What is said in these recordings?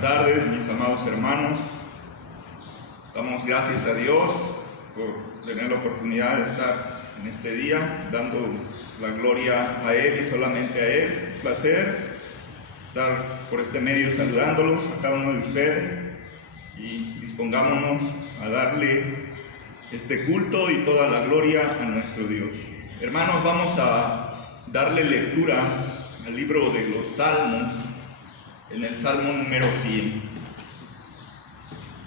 tardes, mis amados hermanos. Damos gracias a Dios por tener la oportunidad de estar en este día, dando la gloria a Él y solamente a Él. Un placer estar por este medio saludándolos a cada uno de ustedes y dispongámonos a darle este culto y toda la gloria a nuestro Dios. Hermanos, vamos a darle lectura al libro de los Salmos, en el Salmo número 100.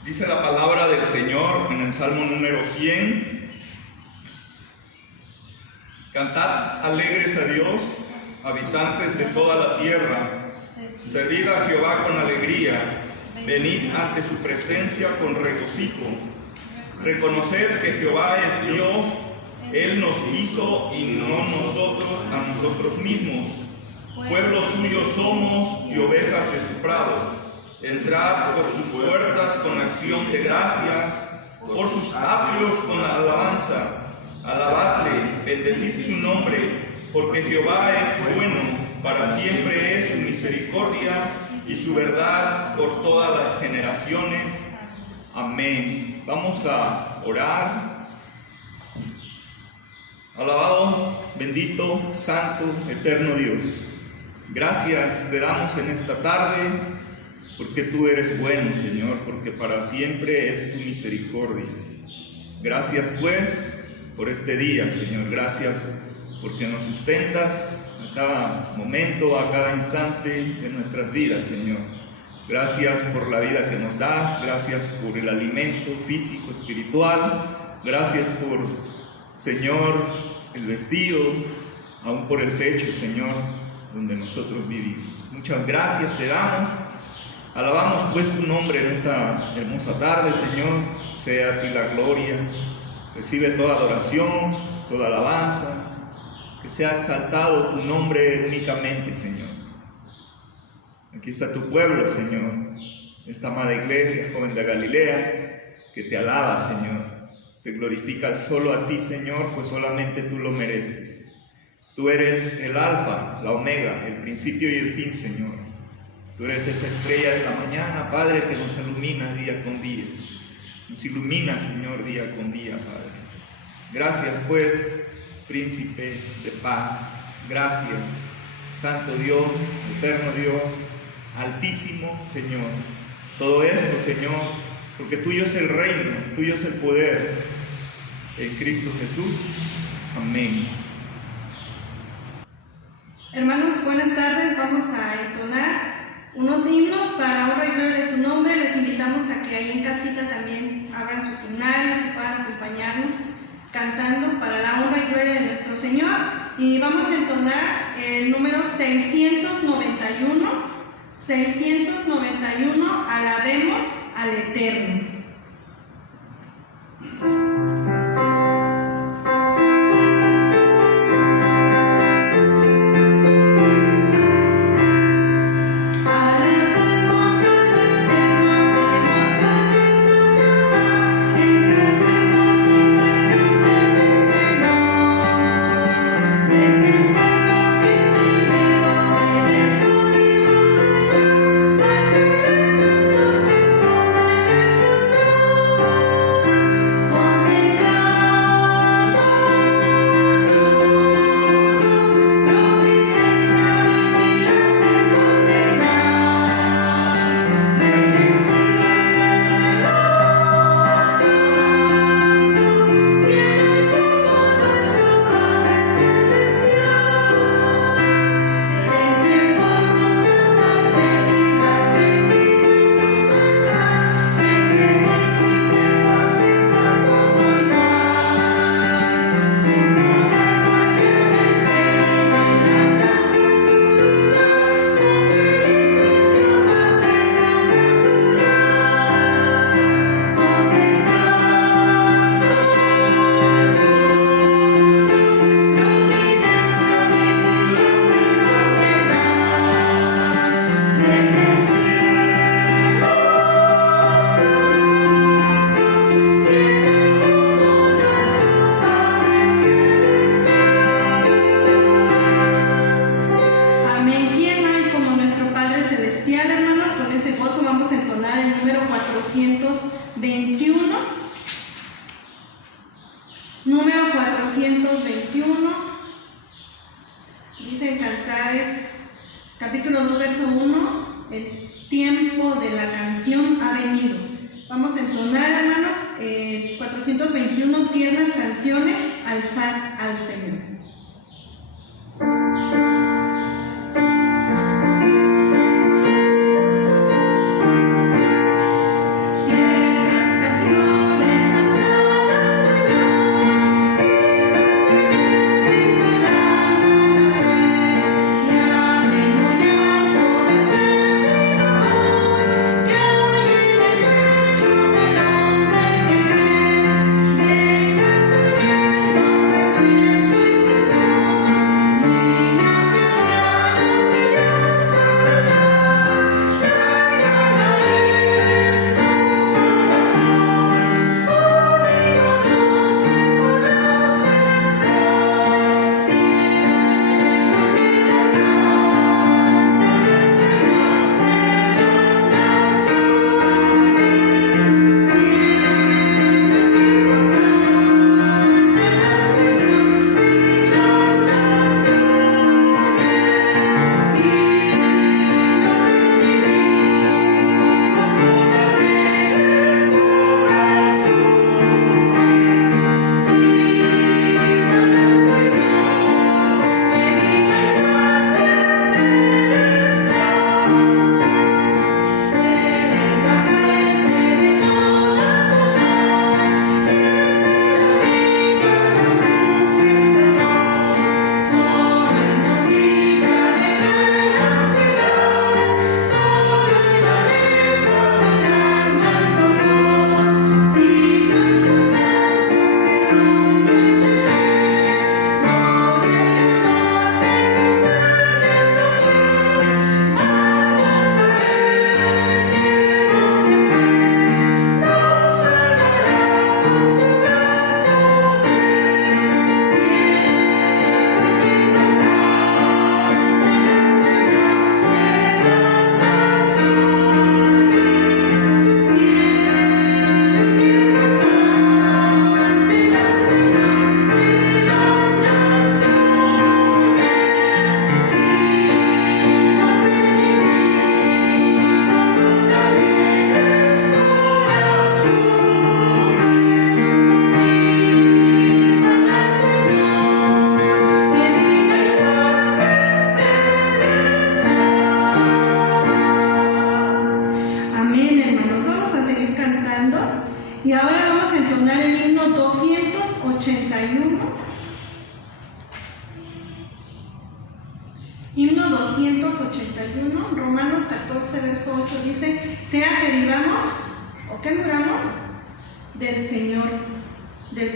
Dice la palabra del Señor en el Salmo número 100: Cantad alegres a Dios, habitantes de toda la tierra, servid a Jehová con alegría, venid ante su presencia con regocijo. Reconoced que Jehová es Dios, Él nos hizo y no nosotros a nosotros mismos. Pueblo suyo somos y ovejas de su prado. Entrad por sus puertas con acción de gracias, por sus atrios con alabanza. Alabadle, bendecid su nombre, porque Jehová es bueno, para siempre es su misericordia y su verdad por todas las generaciones. Amén. Vamos a orar. Alabado, bendito, santo, eterno Dios, gracias te damos en esta tarde, porque tú eres bueno, Señor, porque para siempre es tu misericordia. Gracias, pues, por este día, Señor. Gracias porque nos sustentas a cada momento, a cada instante de nuestras vidas, Señor. Gracias por la vida que nos das, gracias por el alimento físico, espiritual. Gracias por, Señor, el vestido, aún por el techo, Señor, donde nosotros vivimos. Muchas gracias te damos. Alabamos pues tu nombre en esta hermosa tarde, Señor. Sea a ti la gloria. Recibe toda adoración, toda alabanza. Que sea exaltado tu nombre únicamente, Señor. Aquí está tu pueblo, Señor. Esta amada iglesia, joven de Galilea, que te alaba, Señor. Te glorifica solo a ti, Señor, pues solamente tú lo mereces. Tú eres el alfa, la omega, el principio y el fin, Señor. Tú eres esa estrella de la mañana, Padre, que nos ilumina día con día. Nos ilumina, Señor, día con día, Padre. Gracias, pues, Príncipe de paz. Gracias, Santo Dios, eterno Dios, Altísimo Señor. Todo esto, Señor, porque tuyo es el reino, tuyo es el poder, en Cristo Jesús. Amén. Hermanos, buenas tardes. Vamos a entonar unos himnos para la honra y gloria de su nombre. Les invitamos a que ahí en casita también abran sus himnarios y puedan acompañarnos cantando para la honra y gloria de nuestro Señor. Y vamos a entonar el número 691. 691, alabemos al Eterno. Con 421. Número 421. Dice en Cantares, capítulo 2, verso 1, el tiempo de la canción ha venido. Vamos a entonar, hermanos, 421, tiernas canciones, alzar al Señor. Y ahora vamos a entonar el himno 281. Himno 281, Romanos 14, verso 8 dice: sea que vivamos o que muramos, del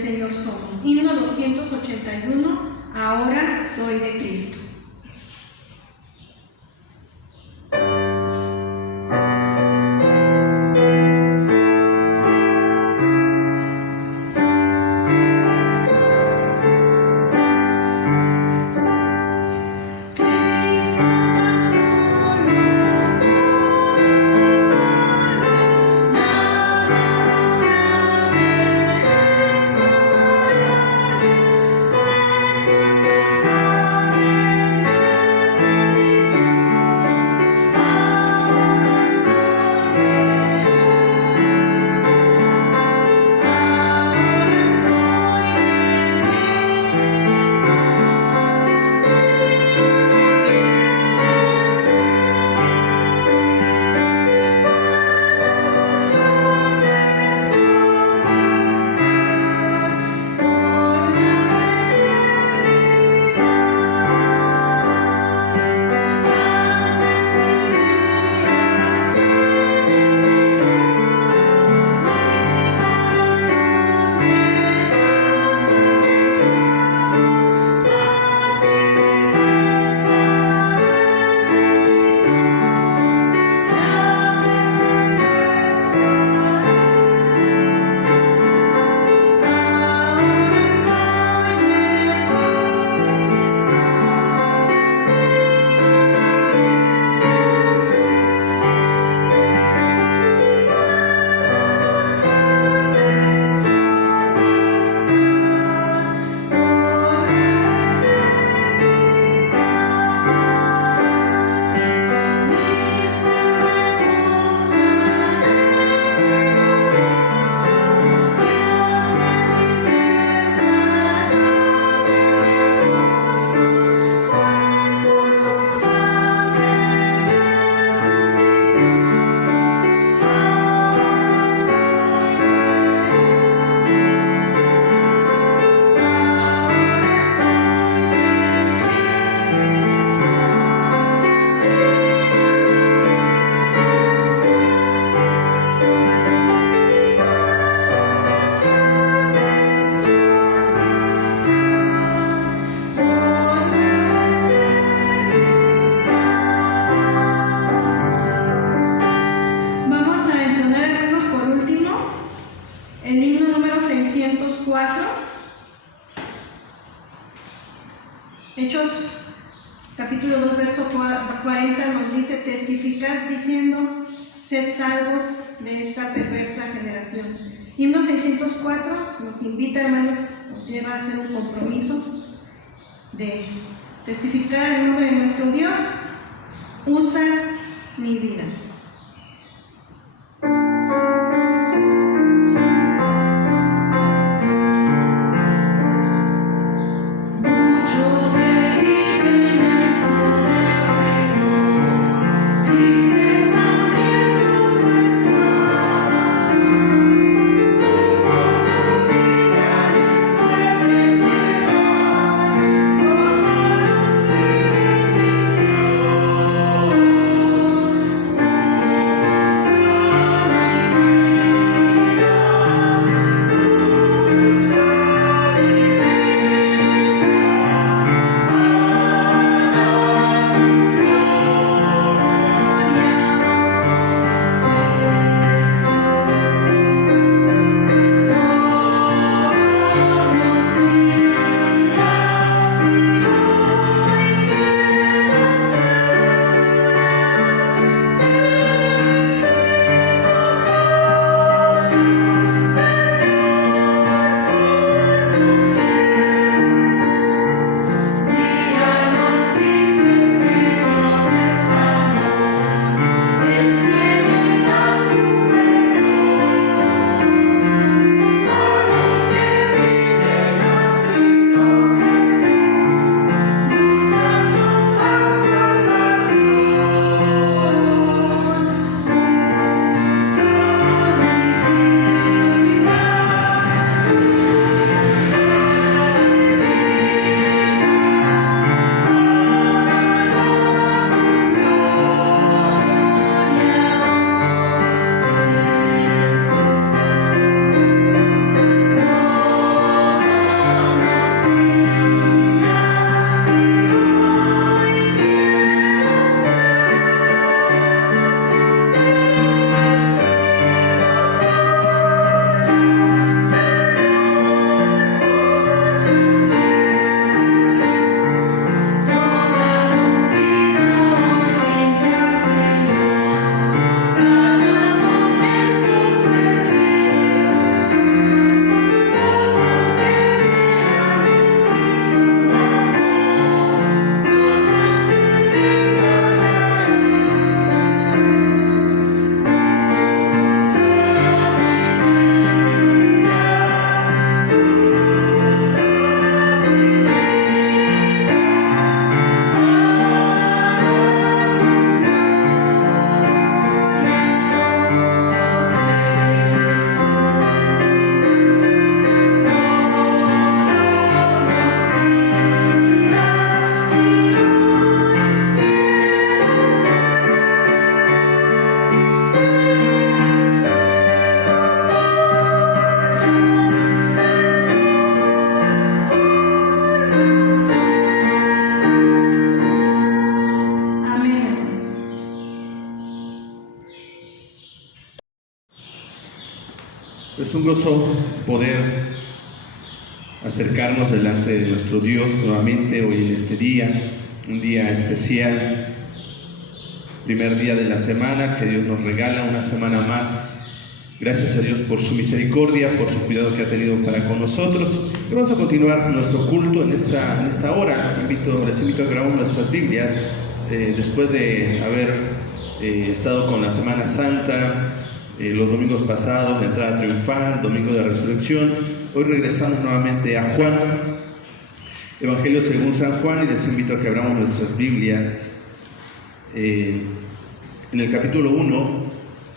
Señor somos. Himno 281, ahora soy de Cristo. Amen. Hechos, capítulo 2, verso 40 nos dice: testificad diciendo, sed salvos de esta perversa generación. Himno 604 nos invita, hermanos, nos lleva a hacer un compromiso de testificar el nombre de nuestro Dios. Usa mi vida. Es un gozo poder acercarnos delante de nuestro Dios nuevamente hoy en este día, un día especial, primer día de la semana que Dios nos regala, una semana más. Gracias a Dios por su misericordia, por su cuidado que ha tenido para con nosotros. Y vamos a continuar nuestro culto en esta hora. Les invito a que abramos nuestras Biblias después de haber estado con la Semana Santa, los domingos pasados, la entrada triunfal, domingo de resurrección. Hoy regresamos nuevamente a Juan, Evangelio según San Juan, y les invito a que abramos nuestras Biblias en el capítulo 1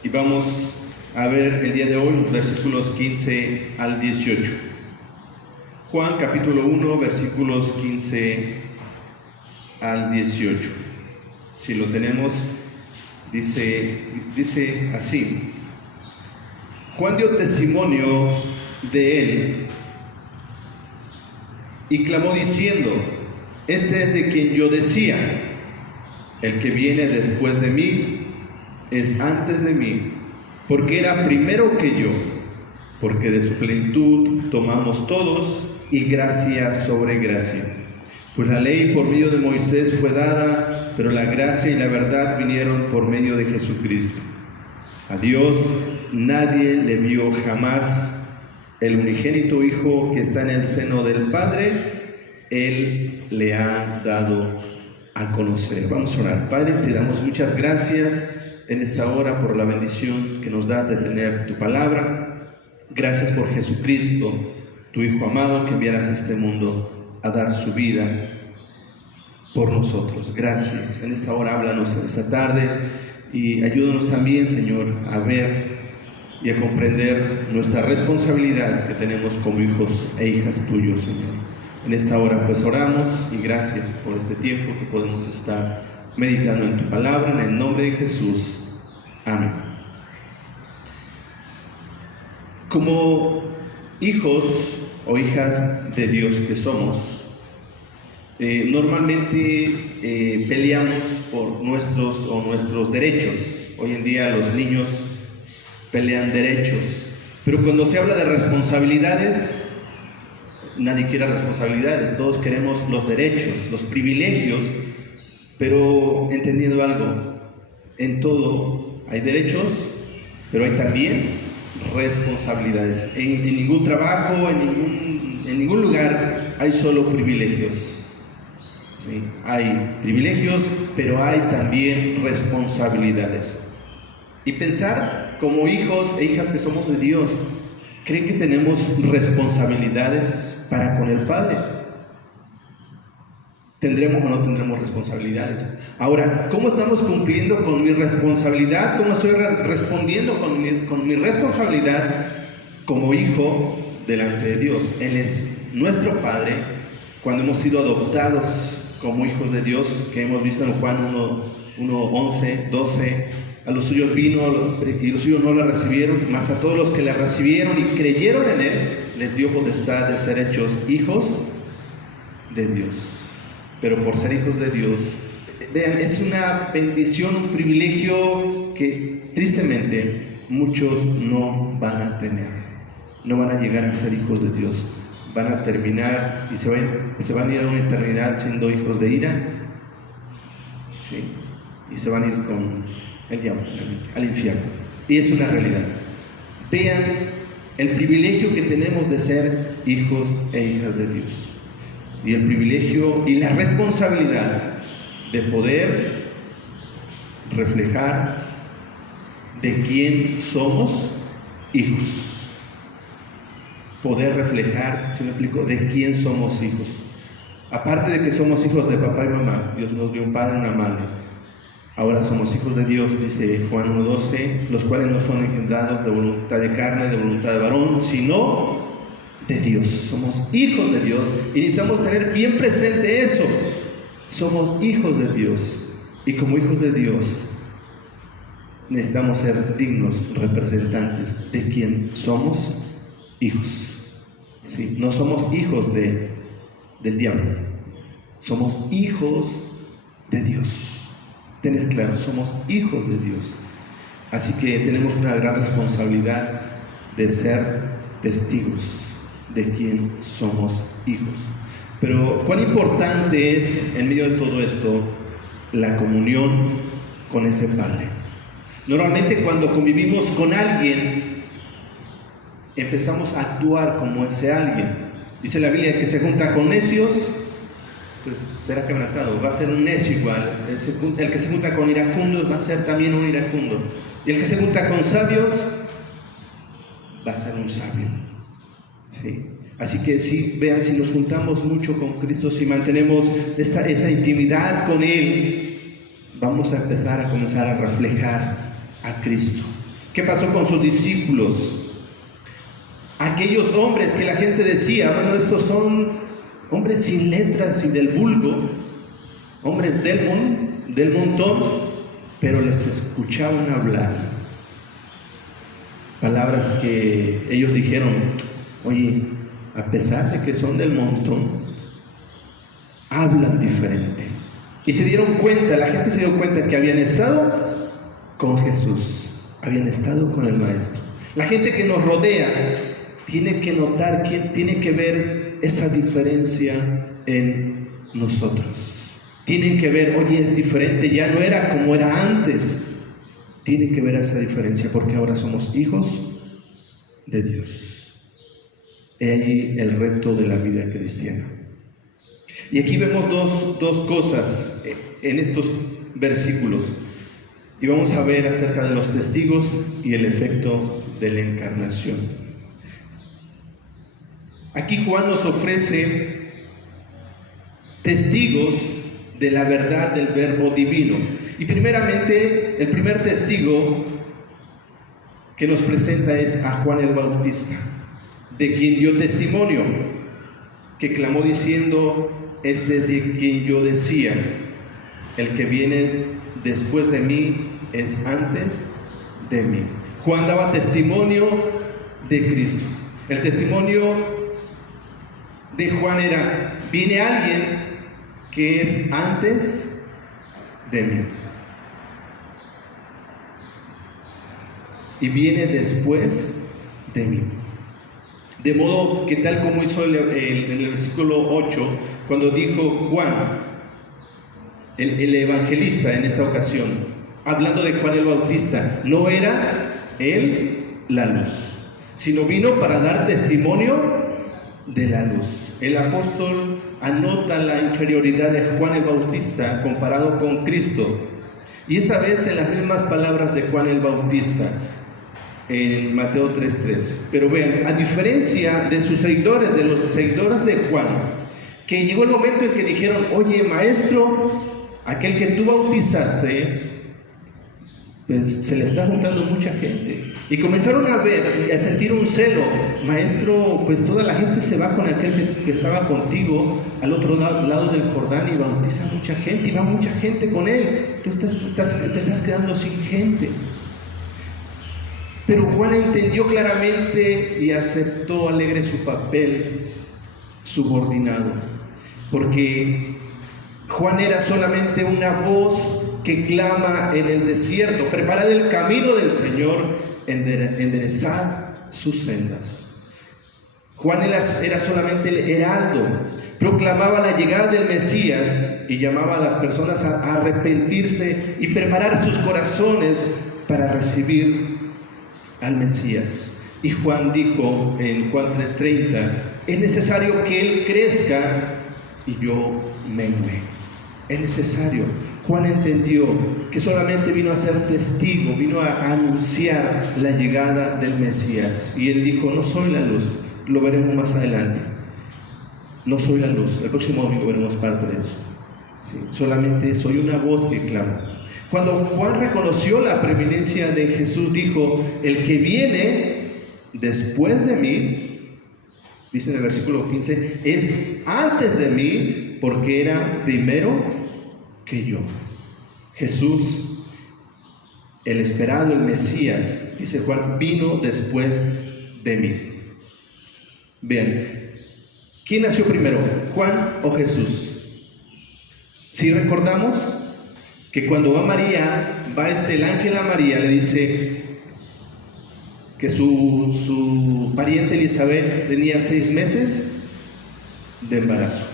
y vamos a ver el día de hoy los versículos 15 al 18. Juan capítulo 1, versículos 15 al 18. Si lo tenemos, dice así: Juan dio testimonio de él y clamó diciendo: Este es de quien yo decía, el que viene después de mí es antes de mí, porque era primero que yo, porque de su plenitud tomamos todos y gracia sobre gracia. Pues la ley por medio de Moisés fue dada, pero la gracia y la verdad vinieron por medio de Jesucristo. A Dios nadie le vio jamás. El unigénito Hijo que está en el seno del Padre, Él le ha dado a conocer. Vamos a orar. Padre, te damos muchas gracias en esta hora por la bendición que nos das de tener tu palabra. Gracias por Jesucristo, tu Hijo amado, que enviaras a este mundo a dar su vida por nosotros. Gracias. En esta hora háblanos en esta tarde y ayúdanos también, Señor, a ver y a comprender nuestra responsabilidad que tenemos como hijos e hijas tuyos, Señor. En esta hora pues oramos y gracias por este tiempo que podemos estar meditando en tu palabra, en el nombre de Jesús. Amén. Como hijos o hijas de Dios que somos, normalmente peleamos por nuestros derechos. Hoy en día los niños pelean derechos, pero cuando se habla de responsabilidades, nadie quiere responsabilidades, todos queremos los derechos, los privilegios, pero entendiendo algo, en todo hay derechos, pero hay también responsabilidades. En ningún trabajo, en ningún lugar hay solo privilegios. ¿Sí? Hay privilegios, pero hay también responsabilidades. Y pensar como hijos e hijas que somos de Dios, ¿creen que tenemos responsabilidades para con el Padre? ¿Tendremos o no tendremos responsabilidades? Ahora, ¿cómo estamos cumpliendo con mi responsabilidad? ¿Cómo estoy respondiendo con mi responsabilidad como hijo delante de Dios? Él es nuestro Padre. Cuando hemos sido adoptados como hijos de Dios, que hemos visto en Juan 1, 11, 12, a los suyos vino y los suyos no la recibieron, mas a todos los que la recibieron y creyeron en Él, les dio potestad de ser hechos hijos de Dios. Pero por ser hijos de Dios, vean, es una bendición, un privilegio que tristemente muchos no van a tener. No van a llegar a ser hijos de Dios. Van a terminar y se van a ir a una eternidad siendo hijos de ira. ¿Sí? Y se van a ir con el diablo, al infierno. Y es una realidad. Vean el privilegio que tenemos de ser hijos e hijas de Dios. Y el privilegio y la responsabilidad de poder reflejar de quién somos hijos. Poder reflejar, si me explico, de quién somos hijos. Aparte de que somos hijos de papá y mamá, Dios nos dio un padre y una madre. Ahora somos hijos de Dios, dice Juan 1:12, los cuales no son engendrados de voluntad de carne, de voluntad de varón, sino de Dios. Somos hijos de Dios y necesitamos tener bien presente eso. Somos hijos de Dios y como hijos de Dios necesitamos ser dignos representantes de quien somos hijos. ¿Sí? No somos hijos del diablo, somos hijos de Dios. Tener claro, somos hijos de Dios. Así que tenemos una gran responsabilidad de ser testigos de quién somos hijos. Pero cuán importante es, en medio de todo esto, la comunión con ese Padre. Normalmente cuando convivimos con alguien, empezamos a actuar como ese alguien. Dice la Biblia que se junta con necios, pues será quebrantado, va a ser un necio igual. El que se junta con iracundos va a ser también un iracundo. Y el que se junta con sabios va a ser un sabio. ¿Sí? Así que vean, si nos juntamos mucho con Cristo, si mantenemos esa intimidad con Él, vamos a comenzar a reflejar a Cristo. ¿Qué pasó con sus discípulos? Aquellos hombres que la gente decía, bueno, estos son hombres sin letras y del vulgo, hombres del montón, pero les escuchaban hablar palabras que ellos dijeron, oye, a pesar de que son del montón, hablan diferente. Y se dieron cuenta, la gente se dio cuenta que habían estado con Jesús, habían estado con el Maestro. La gente que nos rodea tiene que notar, tiene que ver esa diferencia en nosotros. Tienen que ver, oye, es diferente, ya no era como era antes. Tienen que ver esa diferencia porque ahora somos hijos de Dios. He ahí el reto de la vida cristiana. Y aquí vemos dos cosas en estos versículos. Y vamos a ver acerca de los testigos y el efecto de la encarnación. Aquí Juan nos ofrece testigos de la verdad del verbo divino. Y primeramente, el primer testigo que nos presenta es a Juan el Bautista, de quien dio testimonio, que clamó diciendo: es desde quien yo decía, el que viene después de mí es antes de mí. Juan daba testimonio de Cristo. El testimonio de Juan era: viene alguien que es antes de mí y viene después de mí. De modo que, tal como hizo en el versículo 8, cuando dijo Juan, el evangelista en esta ocasión, hablando de Juan el Bautista, no era él la luz, sino vino para dar testimonio de la luz. El apóstol anota la inferioridad de Juan el Bautista comparado con Cristo, y esta vez en las mismas palabras de Juan el Bautista en Mateo 3:3. Pero vean, a diferencia de sus seguidores, de los seguidores de Juan, que llegó el momento en que dijeron: oye, maestro, aquel que tú bautizaste, pues se le está juntando mucha gente. Y comenzaron a ver y a sentir un celo: maestro, pues toda la gente se va con aquel que estaba contigo al otro lado del Jordán y bautiza a mucha gente, y va mucha gente con él. Tú te estás quedando sin gente. Pero Juan entendió claramente y aceptó alegre su papel subordinado, porque Juan era solamente una voz que clama en el desierto: preparad el camino del Señor, enderezad sus sendas. Juan era solamente el heraldo, proclamaba la llegada del Mesías y llamaba a las personas a arrepentirse y preparar sus corazones para recibir al Mesías. Y Juan dijo en Juan 3:30: es necesario que Él crezca y yo mengue. Es necesario. Juan entendió que solamente vino a ser testigo, vino a anunciar la llegada del Mesías. Y él dijo: no soy la luz. Lo veremos más adelante. No soy la luz. El próximo domingo veremos parte de eso. ¿Sí? Solamente soy una voz que clama. Cuando Juan reconoció la preeminencia de Jesús, dijo: el que viene después de mí, dice en el versículo 15, es antes de mí, porque era primero que yo. Jesús, el esperado, el Mesías, dice Juan, vino después de mí. Bien, ¿quién nació primero, Juan o Jesús? Si recordamos que cuando va el ángel a María, le dice que su pariente Elizabeth tenía 6 meses de embarazo.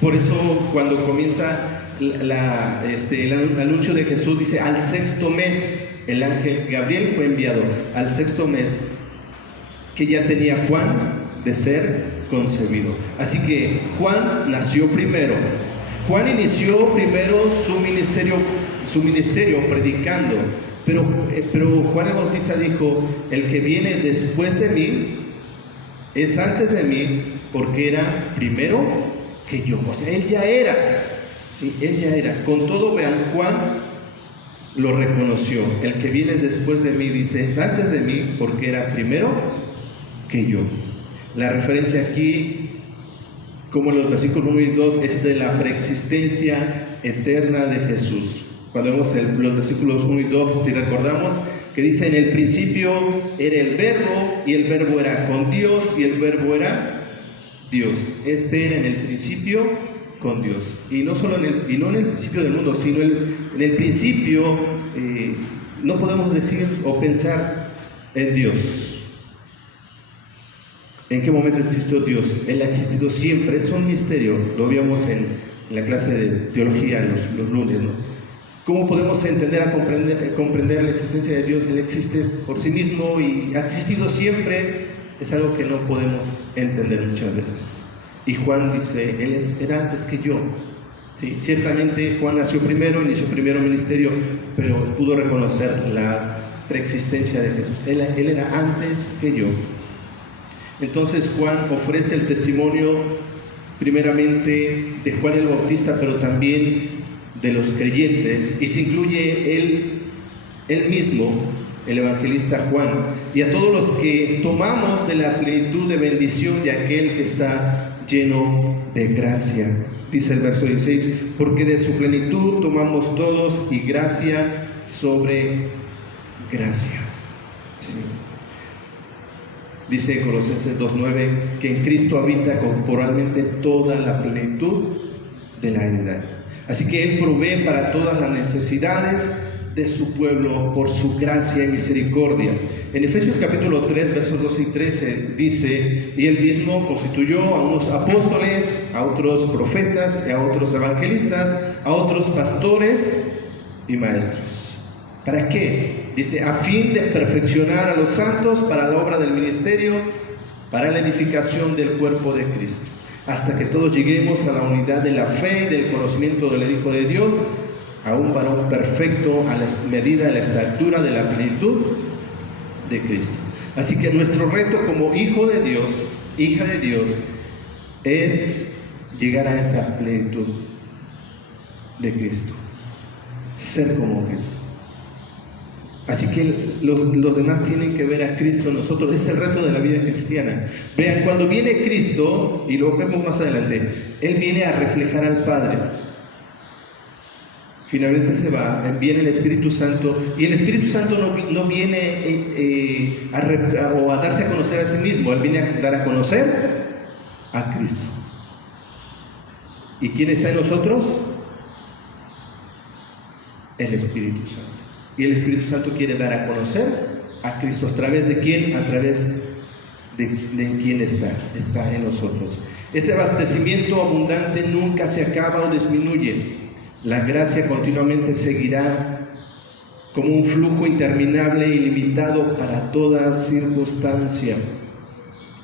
Por eso cuando comienza el anuncio de Jesús, dice: al 6º mes, el ángel Gabriel fue enviado al 6º mes, que ya tenía Juan de ser concebido. Así que Juan nació primero. Juan inició primero su ministerio predicando, pero Juan el Bautista dijo: el que viene después de mí es antes de mí, porque era primero que yo. O sea, él ya era, ¿sí? Él ya era. Con todo, vean, Juan lo reconoció: el que viene después de mí, dice, es antes de mí, porque era primero que yo. La referencia aquí, como en los versículos 1 y 2, es de la preexistencia eterna de Jesús. Cuando vemos los versículos 1 y 2, si recordamos, que dice: en el principio era el verbo, y el verbo era con Dios, y el verbo era Dios. Este era en el principio con Dios. Y no en el principio del mundo, sino en el principio, no podemos decir o pensar en Dios. ¿En qué momento existió Dios? Él ha existido siempre. Es un misterio. Lo vimos la clase de teología los lunes, ¿no? ¿Cómo podemos entender, comprender la existencia de Dios? Él existe por sí mismo y ha existido siempre. Es algo que no podemos entender muchas veces. Y Juan dice, Él era antes que yo. ¿Sí? Ciertamente Juan nació primero, inició primero ministerio, pero pudo reconocer la preexistencia de Jesús. Él era antes que yo. Entonces Juan ofrece el testimonio primeramente de Juan el Bautista, pero también de los creyentes, y se incluye él mismo, el evangelista Juan, y a todos los que tomamos de la plenitud de bendición de aquel que está lleno de gracia. Dice el verso 16, porque de su plenitud tomamos todos y gracia sobre gracia. Sí. Dice Colosenses 2:9 que en Cristo habita corporalmente toda la plenitud de la deidad. Así que Él provee para todas las necesidades de su pueblo por su gracia y misericordia. En Efesios capítulo 3, versos 12 y 13 dice, y Él mismo constituyó a unos apóstoles, a otros profetas, a otros evangelistas, a otros pastores y maestros. ¿Para qué? Dice, a fin de perfeccionar a los santos para la obra del ministerio, para la edificación del cuerpo de Cristo, hasta que todos lleguemos a la unidad de la fe y del conocimiento del Hijo de Dios, a un varón perfecto a la medida de la estatura de la plenitud de Cristo. Así que nuestro reto como hijo de Dios, hija de Dios, es llegar a esa plenitud de Cristo, ser como Cristo. Así que los demás tienen que ver a Cristo en nosotros. Es el reto de la vida cristiana. Vean, cuando viene Cristo, y lo vemos más adelante, Él viene a reflejar al Padre. Finalmente se va, viene el Espíritu Santo, y el Espíritu Santo no viene a darse a conocer a sí mismo. Él viene a dar a conocer a Cristo. ¿Y quién está en nosotros? El Espíritu Santo. Y el Espíritu Santo quiere dar a conocer a Cristo. ¿A través de quién? A través de quién está en nosotros. Este abastecimiento abundante nunca se acaba o disminuye. La gracia continuamente seguirá como un flujo interminable e ilimitado para toda circunstancia.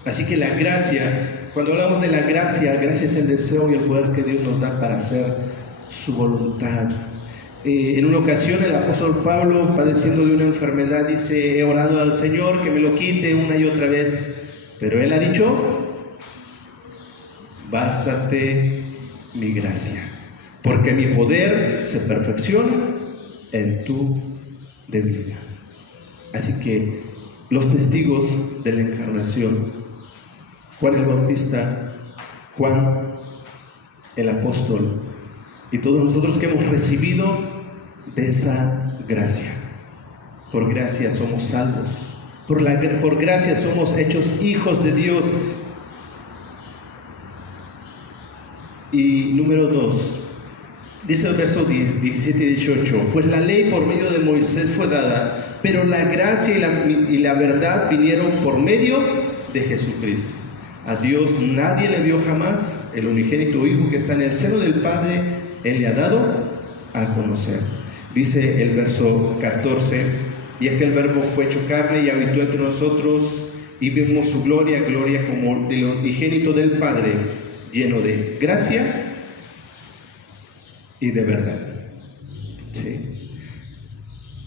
Así que la gracia, cuando hablamos de la gracia es el deseo y el poder que Dios nos da para hacer su voluntad. En una ocasión el apóstol Pablo, padeciendo de una enfermedad, dice, he orado al Señor que me lo quite una y otra vez, pero Él ha dicho, bástate mi gracia, porque mi poder se perfecciona en tu debilidad. Así que los testigos de la encarnación, Juan el Bautista, Juan el apóstol, y todos nosotros que hemos recibido de esa gracia. Por gracia somos salvos. Por gracia somos hechos hijos de Dios. Y número 2, dice el verso 17 y 18, pues la ley por medio de Moisés fue dada, pero la gracia y la verdad vinieron por medio de Jesucristo. A Dios nadie le vio jamás. El unigénito Hijo que está en el seno del Padre, Él le ha dado a conocer. Dice el verso 14, y aquel verbo fue hecho carne y habitó entre nosotros, y vimos su gloria, gloria como del unigénito del Padre, lleno de gracia y de verdad. ¿Sí?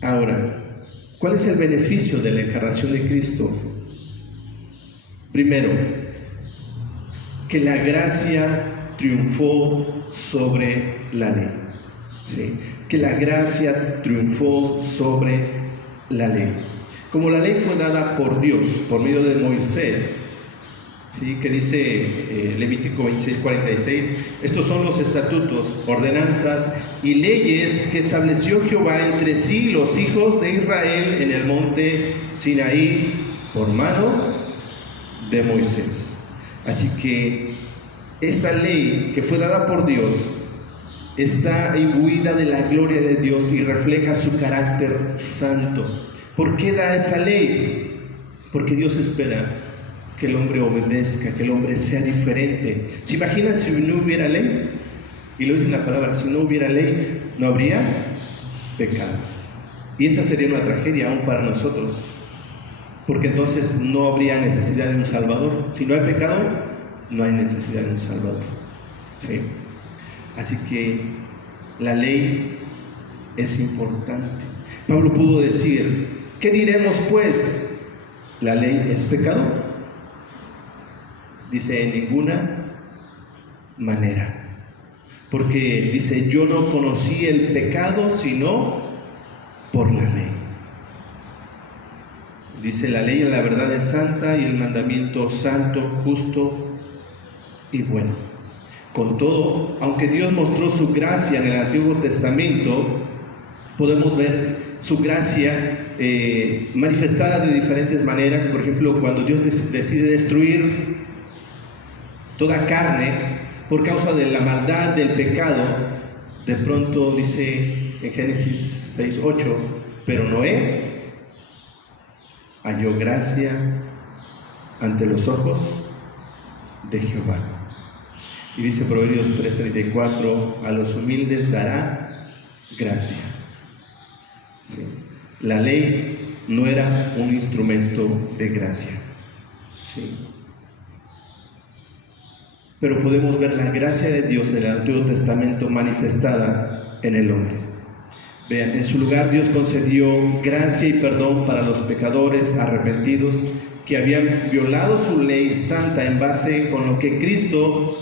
Ahora, ¿cuál es el beneficio de la encarnación de Cristo? Primero, que la gracia triunfó sobre la ley. ¿Sí? Que la gracia triunfó sobre la ley. Como la ley fue dada por Dios, por medio de Moisés, ¿sí? Que dice Levítico 26:46, estos son los estatutos, ordenanzas y leyes que estableció Jehová entre sí los hijos de Israel en el monte Sinaí por mano de Moisés. Así que esa ley que fue dada por Dios está imbuida de la gloria de Dios y refleja su carácter santo. ¿Por qué da esa ley? Porque Dios espera que el hombre obedezca, que el hombre sea diferente. ¿Se imaginan si no hubiera ley? Y lo dice la palabra, si no hubiera ley, no habría pecado. Y esa sería una tragedia aún para nosotros, porque entonces no habría necesidad de un Salvador. Si no hay pecado, no hay necesidad de un Salvador. ¿Sí? Así que la ley es importante. Pablo pudo decir, ¿qué diremos pues? ¿La ley es pecado? Dice, en ninguna manera. Porque dice, yo no conocí el pecado sino por la ley. Dice, la ley en la verdad es santa y el mandamiento santo, justo y bueno. Con todo, aunque Dios mostró su gracia en el Antiguo Testamento, podemos ver su gracia manifestada de diferentes maneras. Por ejemplo, cuando Dios decide destruir toda carne por causa de la maldad del pecado, de pronto dice en Génesis 6:8, pero Noé halló gracia ante los ojos de Jehová. Y dice Proverbios 3:34, a los humildes dará gracia. Sí. La ley no era un instrumento de gracia. Sí. Pero podemos ver la gracia de Dios en el Antiguo Testamento manifestada en el hombre. Vean, en su lugar Dios concedió gracia y perdón para los pecadores arrepentidos que habían violado su ley santa en base con lo que Cristo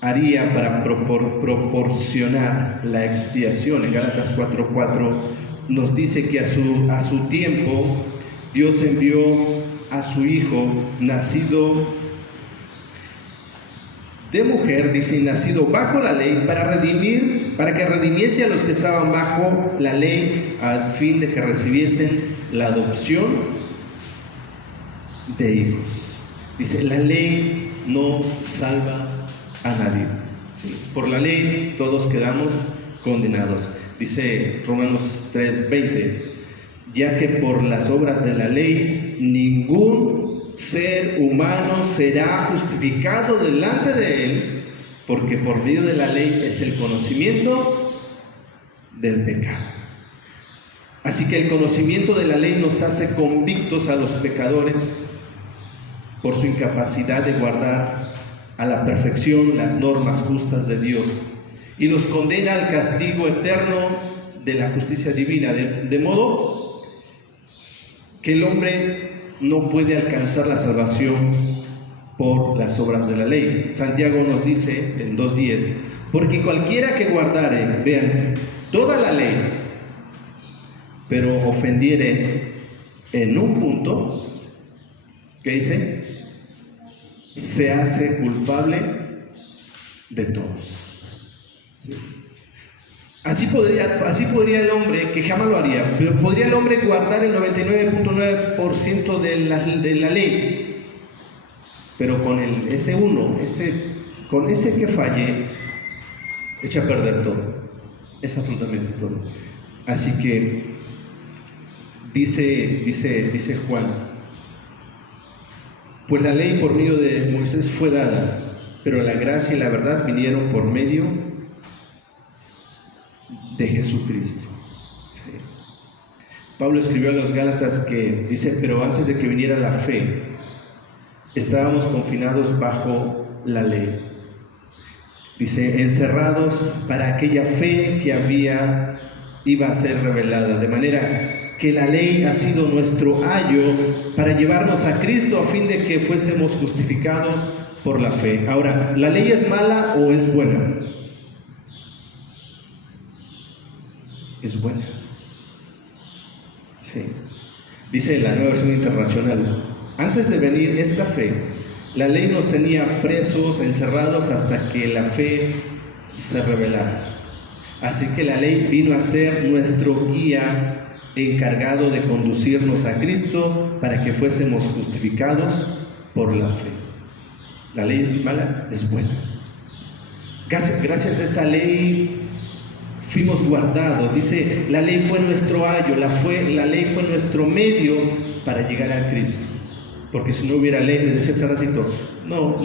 haría para proporcionar la expiación. En Gálatas 4:4 nos dice que a su tiempo Dios envió a su Hijo, nacido de mujer, dice, nacido bajo la ley, para que redimiese a los que estaban bajo la ley, a fin de que recibiesen la adopción de hijos. Dice, la ley no salva a nadie. ¿Sí? Por la ley todos quedamos condenados. Dice Romanos 3:20, ya que por las obras de la ley ningún ser humano será justificado delante de él, porque por medio de la ley es el conocimiento del pecado. Así que el conocimiento de la ley nos hace convictos a los pecadores por su incapacidad de guardar a la perfección las normas justas de Dios, y los condena al castigo eterno de la justicia divina, de modo que el hombre no puede alcanzar la salvación por las obras de la ley. Santiago nos dice en 2:10, porque cualquiera que guardare, vean, toda la ley, pero ofendiere en un punto, ¿qué dice? Se hace culpable de todos. ¿Sí? Así podría el hombre, que jamás lo haría, pero podría el hombre guardar el 99.9% de la ley, pero con ese que falle, echa a perder todo, es absolutamente todo. Así que dice Juan, pues la ley por medio de Moisés fue dada, pero la gracia y la verdad vinieron por medio de Jesucristo. Sí. Pablo escribió a los Gálatas que dice, pero antes de que viniera la fe, estábamos confinados bajo la ley. Dice, encerrados para aquella fe que iba a ser revelada, de manera que la ley ha sido nuestro ayo para llevarnos a Cristo a fin de que fuésemos justificados por la fe. Ahora, ¿la ley es mala o es buena? Es buena. Sí. Dice la Nueva Versión Internacional, antes de venir esta fe, la ley nos tenía presos, encerrados hasta que la fe se revelara. Así que la ley vino a ser nuestro guía encargado de conducirnos a Cristo para que fuésemos justificados por la fe. La ley es mala, es buena. Gracias a esa ley fuimos guardados. Dice, la ley fue nuestro ayo, la ley fue nuestro medio para llegar a Cristo. Porque si no hubiera ley, les decía hace ratito, no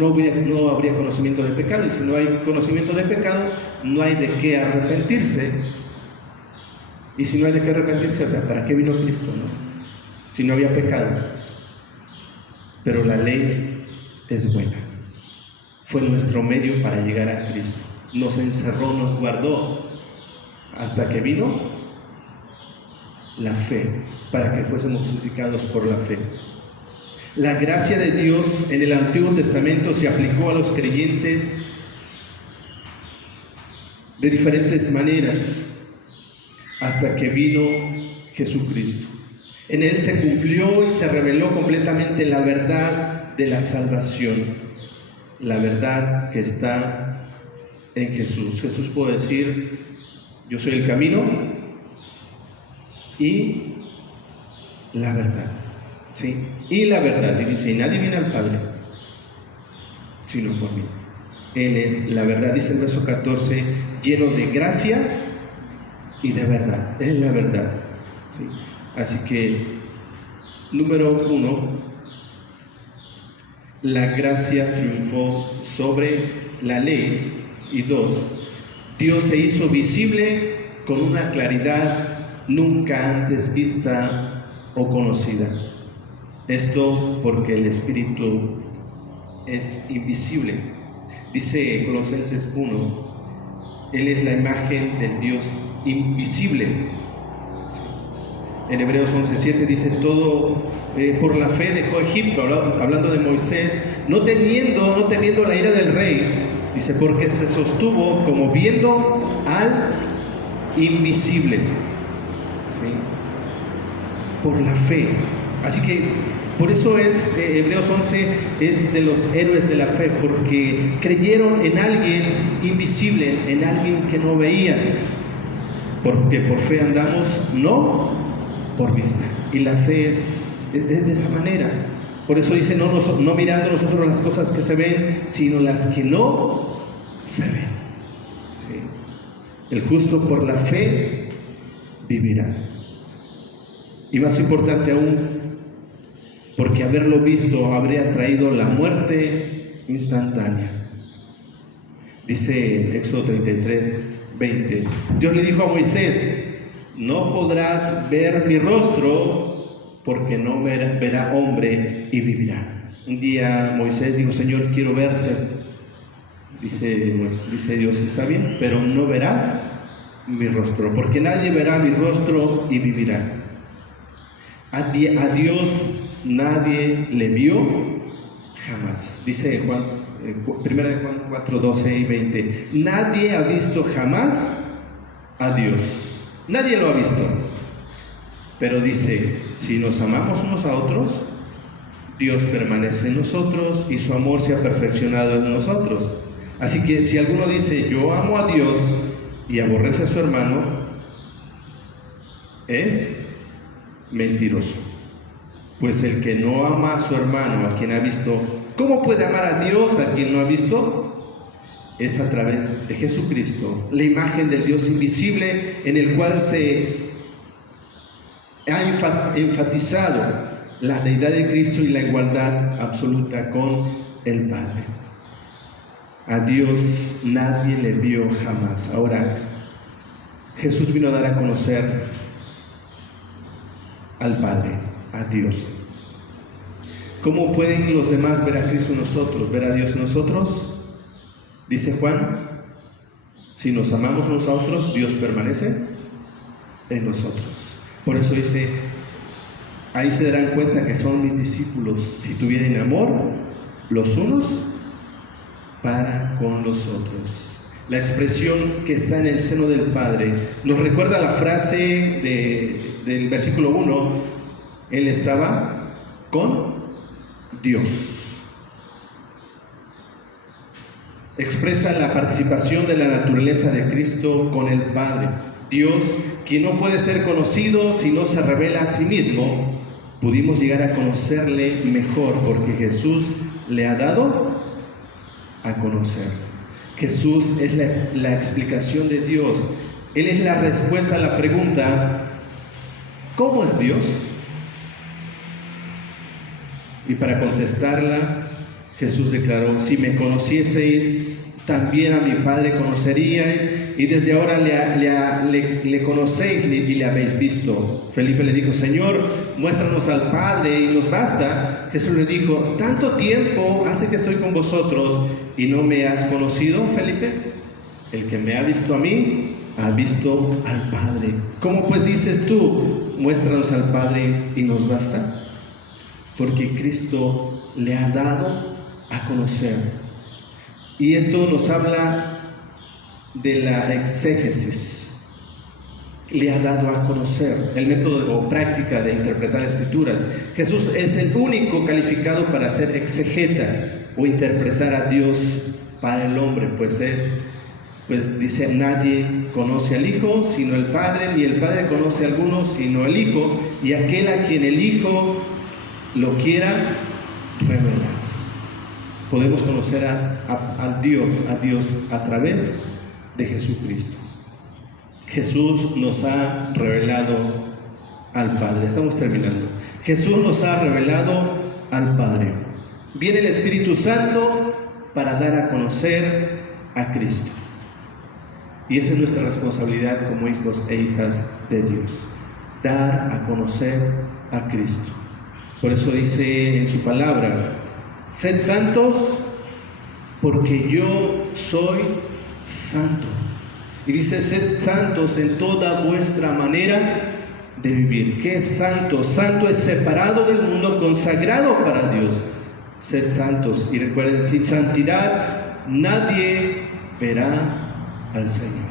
habría conocimiento de pecado, y si no hay conocimiento de pecado, no hay de qué arrepentirse. Y si no hay de qué arrepentirse, o sea, ¿para qué vino Cristo, no? Si no había pecado. Pero la ley es buena. Fue nuestro medio para llegar a Cristo. Nos encerró, nos guardó, hasta que vino la fe, para que fuésemos justificados por la fe. La gracia de Dios en el Antiguo Testamento se aplicó a los creyentes de diferentes maneras hasta que vino Jesucristo. En Él se cumplió y se reveló completamente la verdad de la salvación, la verdad que está en Jesús. Jesús puede decir: yo soy el camino y la verdad. ¿Sí? Y la verdad, y dice: y nadie viene al Padre sino por mí. Él es la verdad, dice el verso 14, lleno de gracia y de verdad. Él es la verdad. ¿Sí? Así que, número 1, la gracia triunfó sobre la ley. Y 2, Dios se hizo visible con una claridad nunca antes vista o conocida. Esto porque el Espíritu es invisible. Dice Colosenses 1, Él es la imagen del Dios invisible. En Hebreos 11:7 dice: todo por la fe dejó Egipto, hablando de Moisés, no temiendo la ira del rey. Dice: porque se sostuvo como viendo al invisible. ¿Sí? Por la fe. Así que por eso Hebreos 11 es de los héroes de la fe, porque creyeron en alguien invisible, en alguien que no veían. Porque por fe andamos, no por vista. Y la fe es de esa manera. Por eso dice: no mirando nosotros las cosas que se ven, sino las que no se ven. ¿Sí? El justo por la fe vivirá. Y más importante aún, porque haberlo visto habría traído la muerte instantánea. Dice en Éxodo 33:20, Dios le dijo a Moisés: no podrás ver mi rostro, porque no verá hombre y vivirá. Un día Moisés dijo: Señor, quiero verte. Dice Dios: está bien, pero no verás mi rostro, porque nadie verá mi rostro y vivirá. A Dios nadie le vio jamás. Dice Juan, 1 Juan 4:12 y 20. Nadie ha visto jamás a Dios. Nadie lo ha visto. Pero dice: si nos amamos unos a otros, Dios permanece en nosotros y su amor se ha perfeccionado en nosotros. Así que si alguno dice: yo amo a Dios, y aborrece a su hermano, es mentiroso. Pues el que no ama a su hermano, a quien ha visto, ¿cómo puede amar a Dios a quien no ha visto? Es a través de Jesucristo, la imagen del Dios invisible, en el cual se ha enfatizado la deidad de Cristo y la igualdad absoluta con el Padre. A Dios nadie le vio jamás. Ahora, Jesús vino a dar a conocer al Padre, a Dios. ¿Cómo pueden los demás ver a Cristo en nosotros, ver a Dios en nosotros? Dice Juan: si nos amamos unos a otros, Dios permanece en nosotros. Por eso dice: ahí se darán cuenta que son mis discípulos, si tuvieren amor los unos para con los otros. La expresión que está en el seno del Padre nos recuerda la frase del versículo 1: Él estaba con Dios. Expresa la participación de la naturaleza de Cristo con el Padre. Dios, quien no puede ser conocido si no se revela a sí mismo, pudimos llegar a conocerle mejor porque Jesús le ha dado a conocer. Jesús es la explicación de Dios. Él es la respuesta a la pregunta: ¿cómo es Dios? Y para contestarla, Jesús declaró: si me conocieseis, también a mi Padre conoceríais, y desde ahora le conocéis y le habéis visto. Felipe le dijo: Señor, muéstranos al Padre y nos basta. Jesús le dijo: ¿tanto tiempo hace que estoy con vosotros y no me has conocido, Felipe? El que me ha visto a mí, ha visto al Padre. ¿Cómo pues dices tú, muéstranos al Padre y nos basta? Porque Cristo le ha dado a conocer. Y esto nos habla de la exégesis. Le ha dado a conocer el método o práctica de interpretar escrituras. Jesús es el único calificado para ser exegeta o interpretar a Dios para el hombre, pues dice: nadie conoce al Hijo sino el Padre, ni el Padre conoce a alguno sino el Hijo, y aquel a quien el Hijo lo quiera revelar. Podemos conocer a Dios a través de Jesucristo. Jesús nos ha revelado al Padre. Estamos terminando. Jesús nos ha revelado al Padre. Viene el Espíritu Santo para dar a conocer a Cristo. Y esa es nuestra responsabilidad como hijos e hijas de Dios: dar a conocer a Cristo. Por eso dice en su palabra: sed santos porque yo soy santo. Y dice: sed santos en toda vuestra manera de vivir. ¿Qué es santo? Santo es separado del mundo, consagrado para Dios. Ser santos. Y recuerden, sin santidad nadie verá al Señor.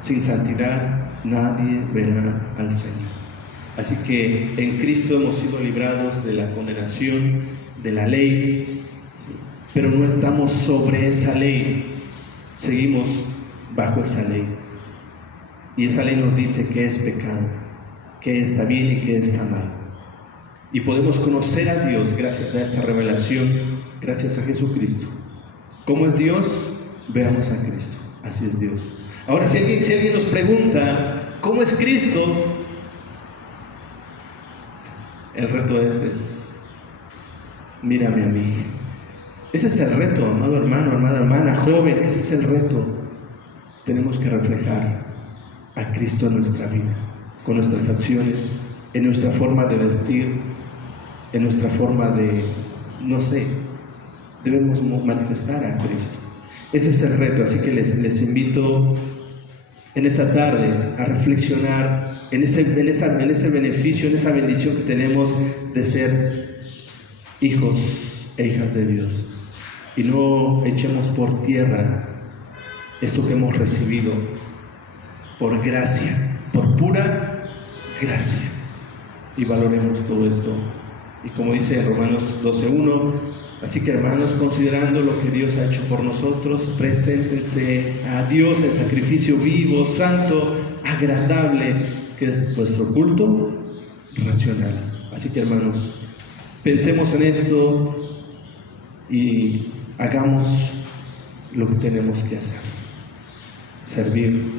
Sin santidad nadie verá al Señor. Así que en Cristo hemos sido librados de la condenación de la ley, pero no estamos sobre esa ley, seguimos bajo esa ley. Y esa ley nos dice qué es pecado, qué está bien y qué está mal. Y podemos conocer a Dios gracias a esta revelación, gracias a Jesucristo. ¿Cómo es Dios? Veamos a Cristo. Así es Dios. Ahora, si alguien nos pregunta ¿cómo es Cristo? El reto es mírame a mí. Ese es el reto, amado hermano, amada hermana, joven. Ese es el reto. Tenemos que reflejar a Cristo en nuestra vida, con nuestras acciones, en nuestra forma de vestir, en nuestra forma de, debemos manifestar a Cristo. Ese es el reto. Así que les invito en esta tarde a reflexionar en ese beneficio, en esa bendición que tenemos de ser hijos e hijas de Dios, y no echemos por tierra esto que hemos recibido por gracia, por pura gracia, y valoremos todo esto. Y como dice Romanos 12:1, así que hermanos, considerando lo que Dios ha hecho por nosotros, preséntense a Dios en sacrificio vivo, santo, agradable, que es vuestro culto racional. Así que hermanos, pensemos en esto y hagamos lo que tenemos que hacer: servir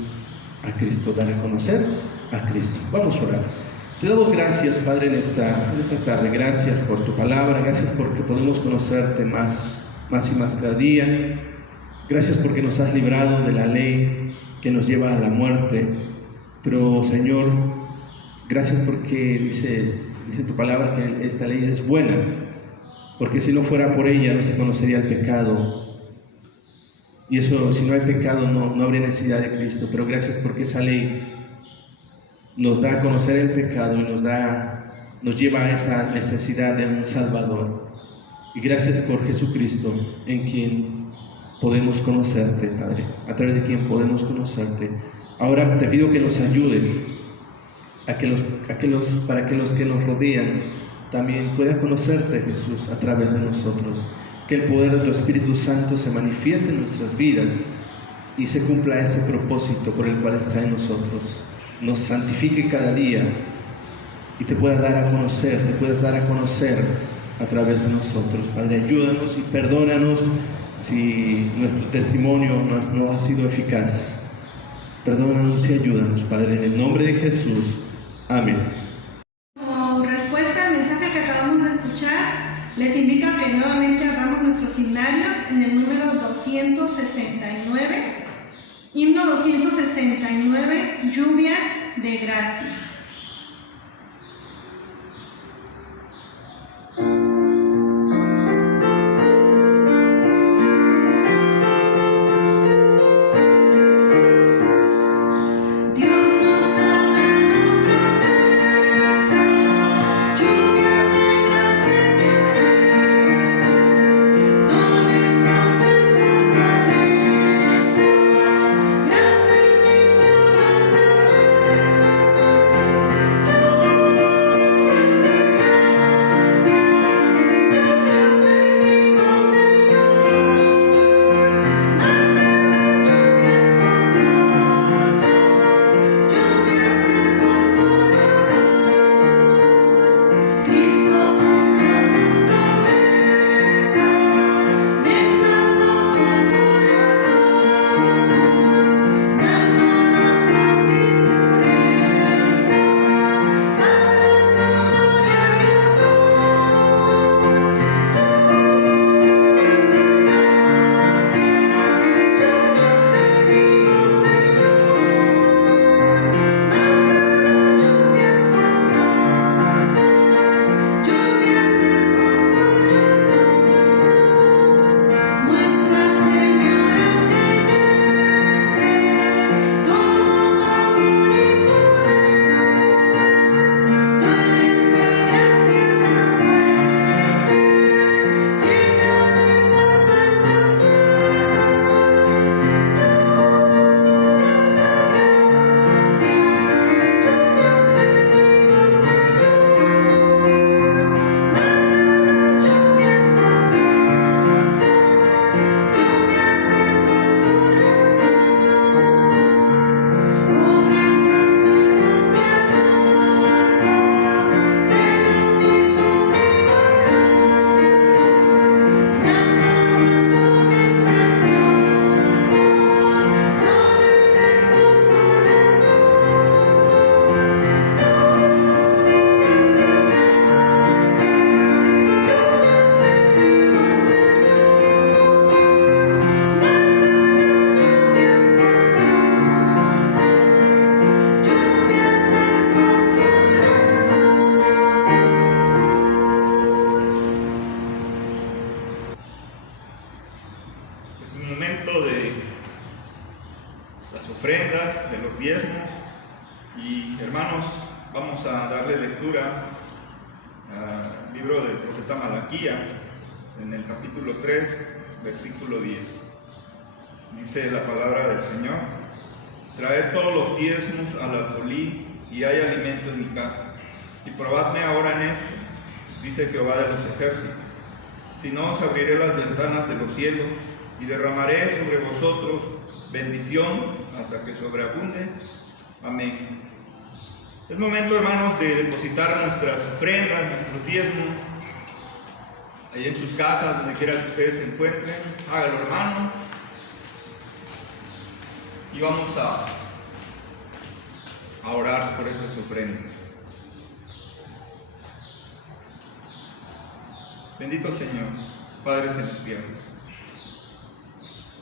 a Cristo, dar a conocer a Cristo. Vamos a orar. Te damos gracias, Padre, en esta tarde. Gracias por tu palabra, gracias porque podemos conocerte más y más cada día. Gracias porque nos has librado de la ley que nos lleva a la muerte. Pero, Señor, gracias porque dice tu palabra que esta ley es buena, porque si no fuera por ella no se conocería el pecado. Y eso, si no hay pecado, no habría necesidad de Cristo. Pero gracias porque esa ley nos da a conocer el pecado y nos lleva a esa necesidad de un Salvador. Y gracias por Jesucristo, en quien podemos conocerte, Padre, a través de quien podemos conocerte. Ahora te pido que nos ayudes para que los que nos rodean también puedan conocerte, Jesús, a través de nosotros. Que el poder de tu Espíritu Santo se manifieste en nuestras vidas y se cumpla ese propósito por el cual está en nosotros. Nos santifique cada día y te puedas dar a conocer a través de nosotros. Padre, ayúdanos y perdónanos si nuestro testimonio no ha sido eficaz. Perdónanos y ayúdanos, Padre, en el nombre de Jesús. Amén. Como respuesta al mensaje que acabamos de escuchar, Les invito a que nuevamente abramos nuestros himnarios en el número 269, himno 269, Lluvias de Gracia. Es un momento de las ofrendas, de los diezmos. Y hermanos, vamos a darle lectura al libro del profeta Malaquías, en el capítulo 3, versículo 10. Dice la palabra del Señor: traed todos los diezmos al alfolí, y hay alimento en mi casa. Y probadme ahora en esto, dice Jehová de los ejércitos, si no os abriré las ventanas de los cielos, y derramaré sobre vosotros bendición hasta que sobreabunde. Amén. Es momento, hermanos, de depositar nuestras ofrendas, nuestros diezmos, ahí en sus casas, donde quiera que ustedes se encuentren. Hágalo, hermano. Y vamos a orar por estas ofrendas. Bendito Señor, Padre Celestial,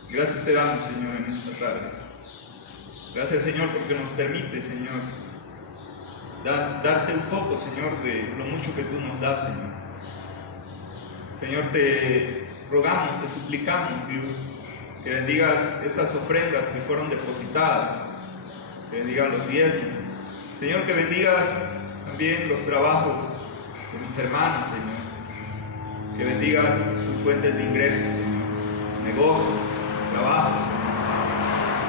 gracias te damos, Señor, en esta tarde. Gracias, Señor, porque nos permite, Señor, darte un poco, Señor, de lo mucho que tú nos das, Señor. Señor, te rogamos, te suplicamos, Dios, que bendigas estas ofrendas que fueron depositadas, que bendigas los diezmos. Señor, que bendigas también los trabajos de mis hermanos, Señor. Que bendigas sus fuentes de ingresos, Señor, sus negocios, sus trabajos, Señor.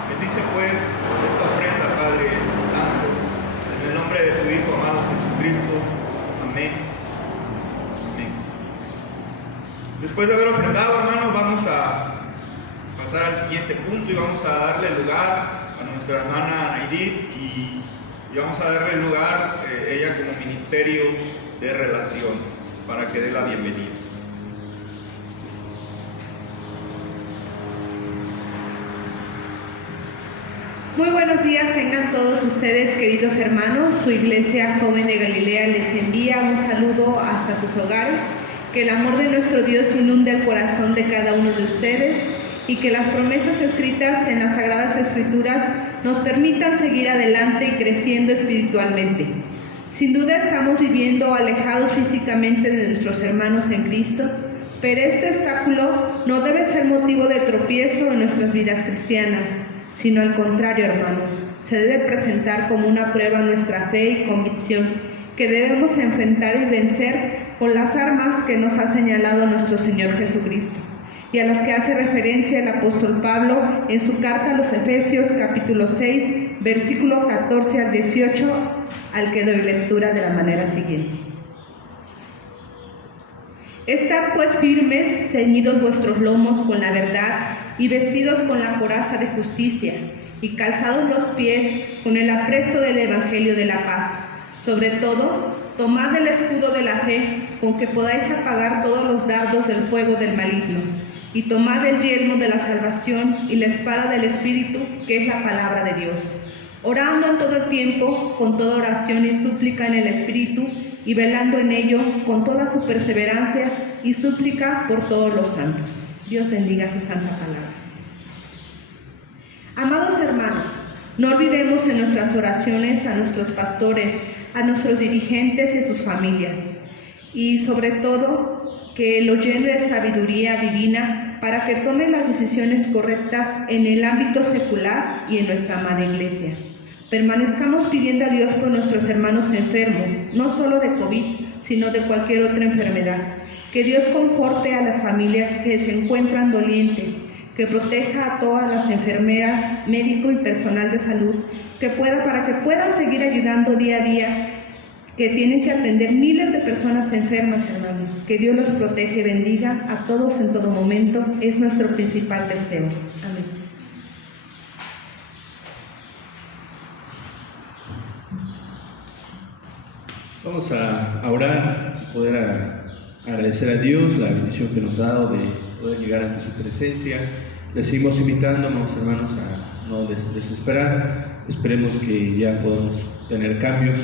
Bendice pues esta ofrenda, Padre Santo, en el nombre de tu Hijo amado Jesucristo. Amén. Amén. Después de haber ofrendado, hermanos, vamos a pasar al siguiente punto y vamos a darle lugar a nuestra hermana Naidit y vamos a darle lugar ella como ministerio de relaciones para que dé la bienvenida. Muy buenos días tengan todos ustedes, queridos hermanos. Su Iglesia Joven de Galilea les envía un saludo hasta sus hogares que el amor de nuestro Dios inunde el corazón de cada uno de ustedes y que las promesas escritas en las Sagradas Escrituras nos permitan seguir adelante y creciendo espiritualmente. Sin duda estamos viviendo alejados físicamente de nuestros hermanos en Cristo, pero este obstáculo no debe ser motivo de tropiezo en nuestras vidas cristianas, sino al contrario, hermanos, se debe presentar como una prueba nuestra fe y convicción que debemos enfrentar y vencer con las armas que nos ha señalado nuestro Señor Jesucristo, y a las que hace referencia el apóstol Pablo en su carta a los Efesios capítulo 6, versículo 14 al 18, al que doy lectura de la manera siguiente. Estad pues firmes, ceñidos vuestros lomos con la verdad y vestidos con la coraza de justicia, y calzados los pies con el apresto del Evangelio de la paz. Sobre todo, tomad el escudo de la fe, con que podáis apagar todos los dardos del fuego del maligno, y tomad el yelmo de la salvación y la espada del Espíritu, que es la palabra de Dios, orando en todo el tiempo, con toda oración y súplica en el Espíritu, y velando en ello con toda su perseverancia y súplica por todos los santos. Dios bendiga su santa palabra. Amados hermanos, no olvidemos en nuestras oraciones a nuestros pastores, a nuestros dirigentes y a sus familias, y sobre todo que lo llene de sabiduría divina para que tomen las decisiones correctas en el ámbito secular y en nuestra amada Iglesia. Permanezcamos pidiendo a Dios por nuestros hermanos enfermos, no solo de COVID, sino de cualquier otra enfermedad. Que Dios conforte a las familias que se encuentran dolientes, que proteja a todas las enfermeras, médico y personal de salud, para que puedan seguir ayudando día a día, que tienen que atender miles de personas enfermas, hermanos. Que Dios los proteja y bendiga a todos en todo momento, es nuestro principal deseo. Amén. Vamos a orar, poder agradecer a Dios la bendición que nos ha dado de poder llegar ante su presencia. Les seguimos invitando, amados hermanos, a no desesperar. Esperemos que ya podamos tener cambios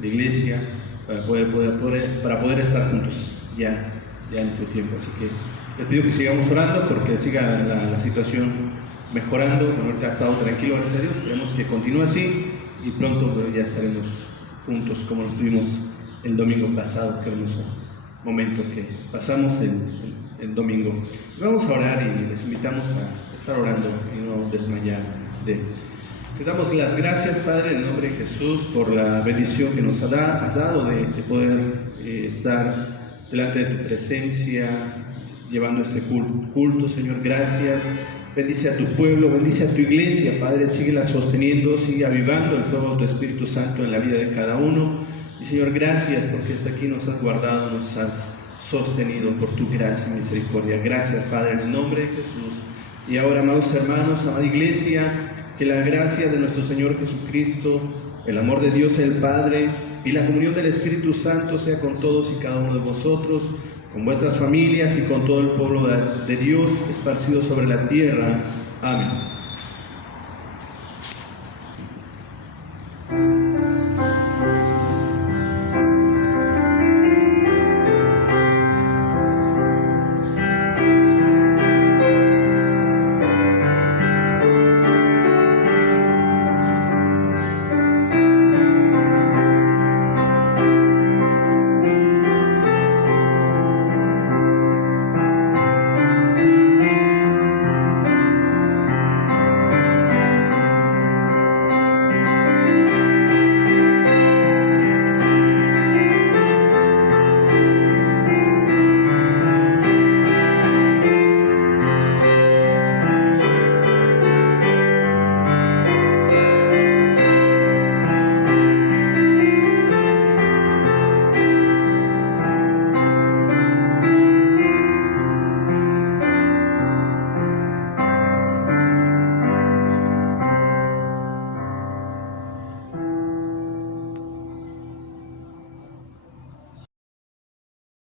de iglesia para poder estar juntos ya en este tiempo. Así que les pido que sigamos orando porque siga la situación mejorando. Bueno, ahorita ha estado tranquilo, gracias a Dios. Esperemos que continúe así y pronto ya estaremos juntos como lo estuvimos el domingo pasado. Qué hermoso momento que pasamos el domingo. Vamos a orar y les invitamos a estar orando y no desmayar. Te damos las gracias, Padre, en nombre de Jesús, por la bendición que nos has dado de poder estar delante de tu presencia, llevando este culto, Señor. Gracias. Bendice a tu pueblo, bendice a tu iglesia, Padre, síguela sosteniendo, sigue avivando el fuego de tu Espíritu Santo en la vida de cada uno. Y Señor, gracias porque hasta aquí nos has guardado, nos has sostenido por tu gracia y misericordia. Gracias, Padre, en el nombre de Jesús. Y ahora, amados hermanos, amada iglesia, que la gracia de nuestro Señor Jesucristo, el amor de Dios el Padre y la comunión del Espíritu Santo sea con todos y cada uno de vosotros, con vuestras familias y con todo el pueblo de Dios esparcido sobre la tierra. Amén.